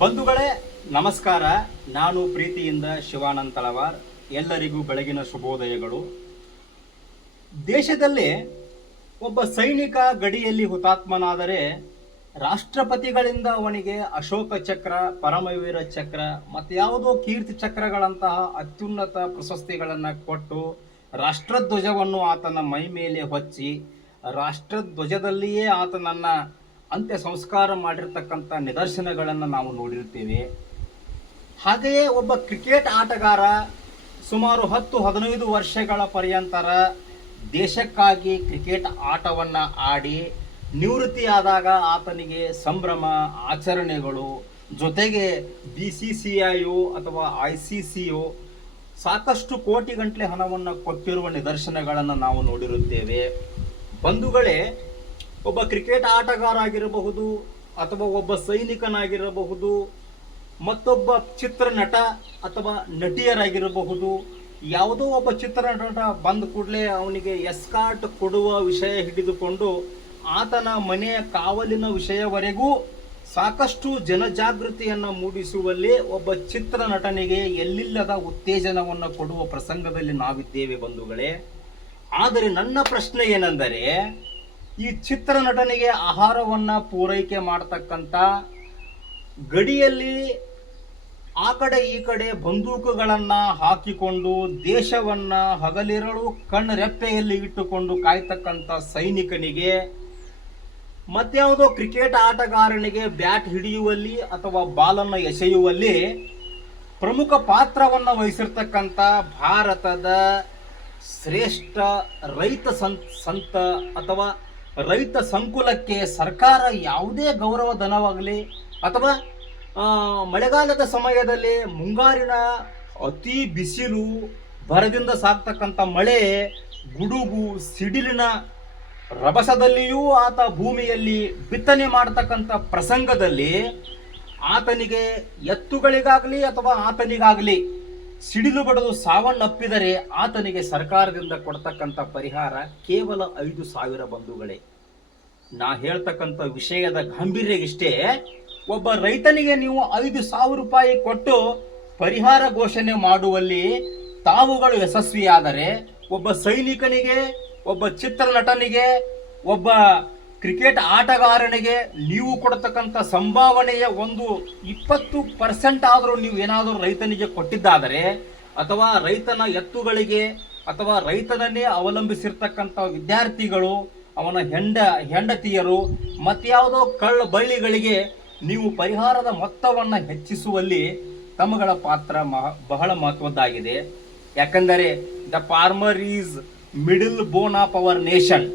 ಬಂಧುಗಳೇ ನಮಸ್ಕಾರ. ನಾನು ಪ್ರೀತಿಯಿಂದ ಶಿವಾನಂದ್ ತಳವಾರ್. ಎಲ್ಲರಿಗೂ ಬೆಳಗಿನ ಶುಭೋದಯಗಳು. ದೇಶದಲ್ಲಿ ಒಬ್ಬ ಸೈನಿಕ ಗಡಿಯಲ್ಲಿ ಹುತಾತ್ಮನಾದರೆ ರಾಷ್ಟ್ರಪತಿಗಳಿಂದ ಅವನಿಗೆ ಅಶೋಕ ಚಕ್ರ, ಪರಮವೀರ ಚಕ್ರ ಮತ್ತು ಯಾವುದೋ ಕೀರ್ತಿ ಚಕ್ರಗಳಂತಹ ಅತ್ಯುನ್ನತ ಪ್ರಶಸ್ತಿಗಳನ್ನು ಕೊಟ್ಟು ರಾಷ್ಟ್ರಧ್ವಜವನ್ನು ಆತನ ಮೈ ಮೇಲೆ ಹೊಚ್ಚಿ ರಾಷ್ಟ್ರಧ್ವಜದಲ್ಲಿಯೇ ಆತನನ್ನು ಅಂತ್ಯ ಸಂಸ್ಕಾರ ಮಾಡಿರ್ತಕ್ಕಂಥ ನಿದರ್ಶನಗಳನ್ನು ನಾವು ನೋಡಿರ್ತೇವೆ. ಹಾಗೆಯೇ ಒಬ್ಬ ಕ್ರಿಕೆಟ್ ಆಟಗಾರ ಸುಮಾರು 10-15 ವರ್ಷಗಳ ಪರ್ಯಂತರ ದೇಶಕ್ಕಾಗಿ ಕ್ರಿಕೆಟ್ ಆಟವನ್ನು ಆಡಿ ನಿವೃತ್ತಿಯಾದಾಗ ಆತನಿಗೆ ಸಂಭ್ರಮ ಆಚರಣೆಗಳು, ಜೊತೆಗೆ BCCI ಅಥವಾ ICC ಸಾಕಷ್ಟು ಕೋಟಿಗಟ್ಟಲೆ ಹಣವನ್ನು ಕೊಟ್ಟಿರುವ ನಿದರ್ಶನಗಳನ್ನು ನಾವು ನೋಡಿರುತ್ತೇವೆ. ಬಂಧುಗಳೇ, ಒಬ್ಬ ಕ್ರಿಕೆಟ್ ಆಟಗಾರ ಆಗಿರಬಹುದು ಅಥವಾ ಒಬ್ಬ ಸೈನಿಕನಾಗಿರಬಹುದು, ಮತ್ತೊಬ್ಬ ಚಿತ್ರನಟ ಅಥವಾ ನಟಿಯರಾಗಿರಬಹುದು, ಯಾವುದೋ ಒಬ್ಬ ಚಿತ್ರನಟ ಬಂದ ಕೂಡಲೇ ಅವನಿಗೆ ಎಸ್ಕಾರ್ಟ್ ಕೊಡುವ ವಿಷಯ ಹಿಡಿದುಕೊಂಡು ಆತನ ಮನೆಯ ಕಾವಲಿನ ವಿಷಯವರೆಗೂ ಸಾಕಷ್ಟು ಜನಜಾಗೃತಿಯನ್ನು ಮೂಡಿಸುವಲ್ಲಿ ಒಬ್ಬ ಚಿತ್ರನಟನಿಗೆ ಎಲ್ಲಿಲ್ಲದ ಉತ್ತೇಜನವನ್ನು ಕೊಡುವ ಪ್ರಸಂಗದಲ್ಲಿ ನಾವಿದ್ದೇವೆ ಬಂಧುಗಳೇ. ಆದರೆ ನನ್ನ ಪ್ರಶ್ನೆ ಏನೆಂದರೆ, ಈ ಚಿತ್ರನಟನಿಗೆ ಆಹಾರವನ್ನು ಪೂರೈಕೆ ಮಾಡತಕ್ಕಂಥ ಗಡಿಯಲ್ಲಿ ಆ ಕಡೆ ಈ ಕಡೆ ಬಂದೂಕುಗಳನ್ನು ಹಾಕಿಕೊಂಡು ದೇಶವನ್ನು ಹಗಲಿರಳು ಕಣ್ಣರೆಪ್ಪೆಯಲ್ಲಿ ಇಟ್ಟುಕೊಂಡು ಕಾಯ್ತಕ್ಕಂಥ ಸೈನಿಕನಿಗೆ, ಮತ್ಯಾವುದೋ ಕ್ರಿಕೆಟ್ ಆಟಗಾರನಿಗೆ ಬ್ಯಾಟ್ ಹಿಡಿಯುವಲ್ಲಿ ಅಥವಾ ಬಾಲನ್ನು ಎಸೆಯುವಲ್ಲಿ ಪ್ರಮುಖ ಪಾತ್ರವನ್ನು ವಹಿಸಿರ್ತಕ್ಕಂಥ ಭಾರತದ ಶ್ರೇಷ್ಠ ರೈತ ಸಂತ ಅಥವಾ ರೈತ ಸಂಕುಲಕ್ಕೆ ಸರ್ಕಾರ ಯಾವುದೇ ಗೌರವ ಧನವಾಗಲಿ ಅಥವಾ ಮಳೆಗಾಲದ ಸಮಯದಲ್ಲಿ ಮುಂಗಾರಿನ ಅತಿ ಬಿಸಿಲು, ಬರದಿಂದ ಸಾಕ್ತಕ್ಕಂಥ ಮಳೆ, ಗುಡುಗು, ಸಿಡಿಲಿನ ರಭಸದಲ್ಲಿಯೂ ಆತ ಭೂಮಿಯಲ್ಲಿ ಬಿತ್ತನೆ ಮಾಡತಕ್ಕಂಥ ಪ್ರಸಂಗದಲ್ಲಿ ಆತನಿಗೆ ಎತ್ತುಗಳಿಗಾಗಲಿ ಅಥವಾ ಆತನಿಗಾಗಲಿ ಸಿಡಿಲು ಬಡಿದು ಸಾವನ್ನಪ್ಪಿದರೆ ಆತನಿಗೆ ಸರ್ಕಾರದಿಂದ ಕೊಡ್ತಕ್ಕಂಥ ಪರಿಹಾರ ಕೇವಲ 5,000 ಬಂಧುಗಳೇ. ನಾ ಹೇಳ್ತಕ್ಕಂಥ ವಿಷಯದ ಗಾಂಭೀರ್ಯ ಇಷ್ಟೇ. ಒಬ್ಬ ರೈತನಿಗೆ ನೀವು 5,000 ರೂಪಾಯಿ ಕೊಟ್ಟು ಪರಿಹಾರ ಘೋಷಣೆ ಮಾಡುವಲ್ಲಿ ತಾವುಗಳು ಯಶಸ್ವಿಯಾದರೆ, ಒಬ್ಬ ಸೈನಿಕನಿಗೆ, ಒಬ್ಬ ಚಿತ್ರನಟನಿಗೆ, ಒಬ್ಬ ಕ್ರಿಕೆಟ್ ಆಟಗಾರನಿಗೆ ನೀವು ಕೊಡ್ತಕ್ಕಂಥ ಸಂಭಾವನೆಯ ಒಂದು 20% ಆದರೂ ನೀವು ಏನಾದರೂ ರೈತನಿಗೆ ಕೊಟ್ಟಿದ್ದಾದರೆ, ಅಥವಾ ರೈತನ ಎತ್ತುಗಳಿಗೆ ಅಥವಾ ರೈತನನ್ನೇ ಅವಲಂಬಿಸಿರ್ತಕ್ಕಂಥ ವಿದ್ಯಾರ್ಥಿಗಳು, ಅವನ ಹೆಂಡತಿಯರು ಮತ್ಯಾವುದೋ ಕಳ್ಳ ಬಳ್ಳಿಗಳಿಗೆ ನೀವು ಪರಿಹಾರದ ಮೊತ್ತವನ್ನು ಹೆಚ್ಚಿಸುವಲ್ಲಿ ತಮ್ಮಗಳ ಪಾತ್ರ ಬಹಳ ಮಹತ್ವದ್ದಾಗಿದೆ. ಯಾಕಂದರೆ the farmer is middle bone of our nation.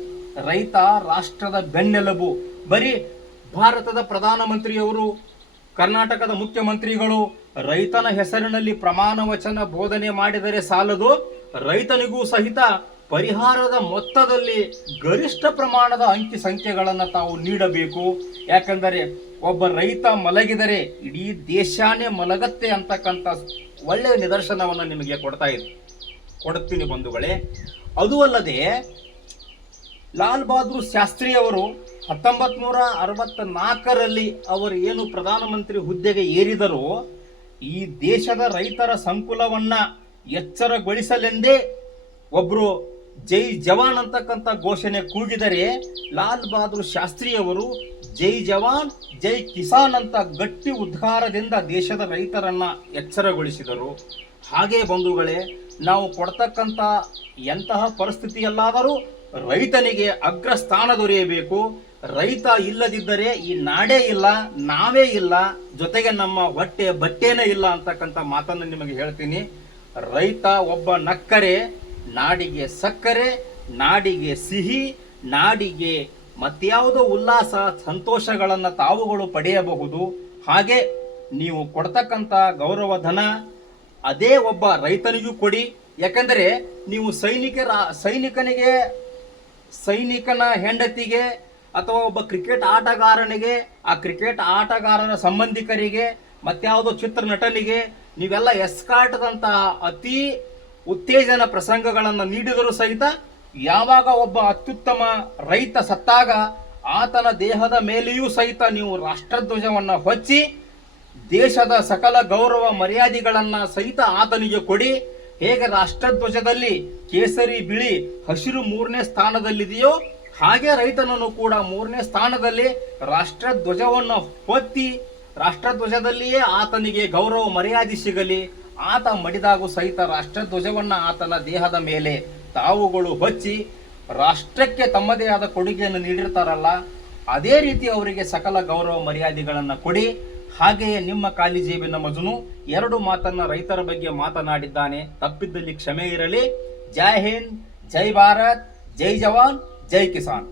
ರೈತ ರಾಷ್ಟ್ರದ ಬೆನ್ನೆಲುಬು. ಬರೀ ಭಾರತದ ಪ್ರಧಾನಮಂತ್ರಿಯವರು, ಕರ್ನಾಟಕದ ಮುಖ್ಯಮಂತ್ರಿಗಳು ರೈತನ ಹೆಸರಿನಲ್ಲಿ ಪ್ರಮಾಣ ವಚನ ಬೋಧನೆ ಮಾಡಿದರೆ ಸಾಲದು, ರೈತನಿಗೂ ಸಹಿತ ಪರಿಹಾರದ ಮೊತ್ತದಲ್ಲಿ ಗರಿಷ್ಠ ಪ್ರಮಾಣದ ಅಂಕಿ ಸಂಖ್ಯೆಗಳನ್ನು ತಾವು ನೀಡಬೇಕು. ಯಾಕಂದರೆ ಒಬ್ಬ ರೈತ ಮಲಗಿದರೆ ಇಡೀ ದೇಶಾನೇ ಮಲಗತ್ತೆ ಅಂತಕ್ಕಂಥ ಒಳ್ಳೆಯ ನಿದರ್ಶನವನ್ನು ನಿಮಗೆ ಕೊಡುತ್ತೀನಿ ಬಂಧುಗಳೇ. ಅದು ಅಲ್ಲದೆ ಲಾಲ್ ಬಹದ್ದೂರ್ ಶಾಸ್ತ್ರಿ ಅವರು 1964ರಲ್ಲಿ ಅವರು ಏನು ಪ್ರಧಾನಮಂತ್ರಿ ಹುದ್ದೆಗೆ ಏರಿದರೂ ಈ ದೇಶದ ರೈತರ ಸಂಕುಲವನ್ನ ಎಚ್ಚರಗೊಳಿಸಲೆಂದೇ ಒಬ್ರು ಜೈ ಜವಾನ್ ಅಂತಕ್ಕಂಥ ಘೋಷಣೆ ಕೂಗಿದರೆ, ಲಾಲ್ ಬಹದ್ದೂರ್ ಶಾಸ್ತ್ರಿ ಅವರು ಜೈ ಜವಾನ್ ಜೈ ಕಿಸಾನ್ ಅಂತ ಗಟ್ಟಿ ಉದ್ಗಾರದಿಂದ ದೇಶದ ರೈತರನ್ನ ಎಚ್ಚರಗೊಳಿಸಿದರು. ಹಾಗೆ ಬಂಧುಗಳೇ, ನಾವು ಕೊಡ್ತಕ್ಕಂಥ ಎಂತಹ ಪರಿಸ್ಥಿತಿಯಲ್ಲಾದರೂ ರೈತನಿಗೆ ಅಗ್ರಸ್ಥಾನ ದೊರೆಯಬೇಕು. ರೈತ ಇಲ್ಲದಿದ್ದರೆ ಈ ನಾಡೇ ಇಲ್ಲ, ನಾವೇ ಇಲ್ಲ, ಜೊತೆಗೆ ನಮ್ಮ ಹೊಟ್ಟೆ ಬಟ್ಟೆನೇ ಇಲ್ಲ ಅಂತಕ್ಕಂಥ ಮಾತನ್ನು ನಿಮಗೆ ಹೇಳ್ತೀನಿ. ರೈತ ಒಬ್ಬ ನಕ್ಕರೆ ನಾಡಿಗೆ ಸಕ್ಕರೆ, ನಾಡಿಗೆ ಸಿಹಿ, ನಾಡಿಗೆ ಮತ್ಯಾವುದೋ ಉಲ್ಲಾಸ ಸಂತೋಷಗಳನ್ನು ತಾವುಗಳು ಪಡೆಯಬಹುದು. ಹಾಗೆ ನೀವು ಕೊಡ್ತಕ್ಕಂಥ ಗೌರವ ಧನ ಅದೇ ಒಬ್ಬ ರೈತನಿಗೂ ಕೊಡಿ. ಯಾಕಂದರೆ ನೀವು ಸೈನಿಕನ ಹೆಂಡತಿಗೆ ಅಥವಾ ಒಬ್ಬ ಕ್ರಿಕೆಟ್ ಆಟಗಾರನಿಗೆ, ಆ ಕ್ರಿಕೆಟ್ ಆಟಗಾರನ ಸಂಬಂಧಿಕರಿಗೆ, ಮತ್ಯಾವುದೋ ಚಿತ್ರನಟನಿಗೆ ನೀವೆಲ್ಲ ಎಸ್ಕಾರ್ಟ್ದಂತಹ ಅತಿ ಉತ್ತೇಜನ ಪ್ರಸಂಗಗಳನ್ನು ನೀಡಿದರೂ ಸಹಿತ ಯಾವಾಗ ಒಬ್ಬ ಅತ್ಯುತ್ತಮ ರೈತ ಸತ್ತಾಗ ಆತನ ದೇಹದ ಮೇಲೆಯೂ ಸಹಿತ ನೀವು ರಾಷ್ಟ್ರಧ್ವಜವನ್ನು ಹೊಚ್ಚಿ ದೇಶದ ಸಕಲ ಗೌರವ ಮರ್ಯಾದೆಗಳನ್ನ ಸಹಿತ ಆತನಿಗೆ ಕೊಡಿ. ಹೇಗೆ ರಾಷ್ಟ್ರಧ್ವಜದಲ್ಲಿ ಕೇಸರಿ ಬಿಳಿ ಹಸಿರು 3ನೇ ಸ್ಥಾನದಲ್ಲಿದೆಯೋ ಹಾಗೆ ರೈತನನ್ನು ಕೂಡ 3ನೇ ಸ್ಥಾನದಲ್ಲಿ ರಾಷ್ಟ್ರಧ್ವಜವನ್ನು ಹೊತ್ತಿ ರಾಷ್ಟ್ರಧ್ವಜದಲ್ಲಿಯೇ ಆತನಿಗೆ ಗೌರವ ಮರ್ಯಾದೆ ಸಿಗಲಿ. ಆತ ಮಡಿದಾಗೂ ಸಹಿತ ರಾಷ್ಟ್ರಧ್ವಜವನ್ನ ಆತನ ದೇಹದ ಮೇಲೆ ತಾವುಗಳು ಹಚ್ಚಿ ರಾಷ್ಟ್ರಕ್ಕೆ ತಮ್ಮದೇ ಆದ ಕೊಡುಗೆಯನ್ನು ನೀಡಿರ್ತಾರಲ್ಲ, ಅದೇ ರೀತಿ ಅವರಿಗೆ ಸಕಲ ಗೌರವ ಮರ್ಯಾದೆಗಳನ್ನು ಕೊಡಿ. ಹಾಗೆಯೇ ನಿಮ್ಮ ಖಾಲಿ ಜೇಬಿನ ಮಜನು 2 ಮಾತನ್ನ ರೈತರ ಬಗ್ಗೆ ಮಾತನಾಡಿದ್ದಾನೆ. ತಪ್ಪಿದ್ದಲ್ಲಿ ಕ್ಷಮೆ ಇರಲಿ. ಜೈ ಹಿಂದ್, ಜೈ ಭಾರತ್, ಜೈ ಜವಾನ್, ಜೈ ಕಿಸಾನ್.